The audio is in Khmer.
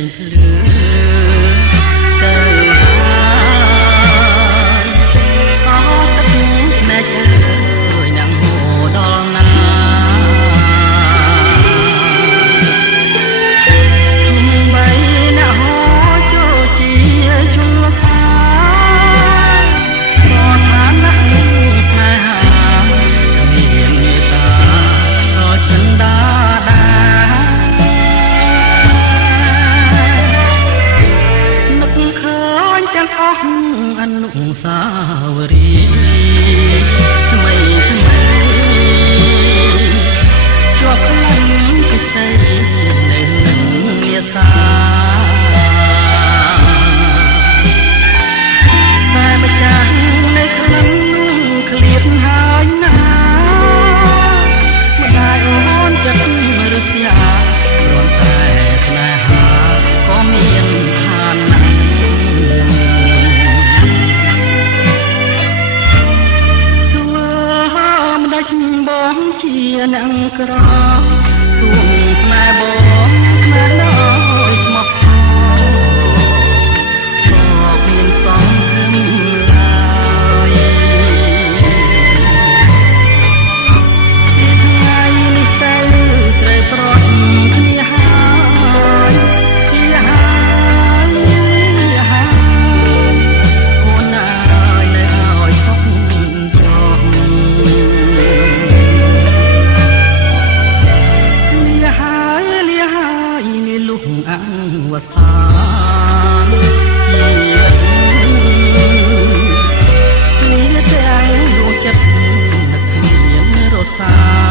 ងភ្លឺទៅហើយអស់ទឹកភ្នែកអើយនឹងហូរដល់ណាបីអ្នកហូរចូលជាជលសាក៏ឋានៈស្នេហាមានមេត្តាដល់ចិន្តាដានឹកឃើញទាំងអស់អនុស្សាវរីយ៍ថ្មីថ្មីជាប់ក្លិនពិសេសនៅនឹងមាសាតែម្ចាស់នៃក្លិនឃ្លាតហើយណាម្ដាយអូនចិត្តរស្យាគ្រាន់តែស្នេហាក៏មានឋានៈបងជាអ្នកក្រទួងស្នេហ៍បងស្នេហ៍ដោយស្មោះសរក៏មានសង្ឃឹមឡើយថ្ងៃនេះទៅត្រូវប្រត់គ្នាហើយអូនណាយនៅឲ្យសុខចោលអវសានជាទាំងដួងចិត្តនឹកគ្មានរសា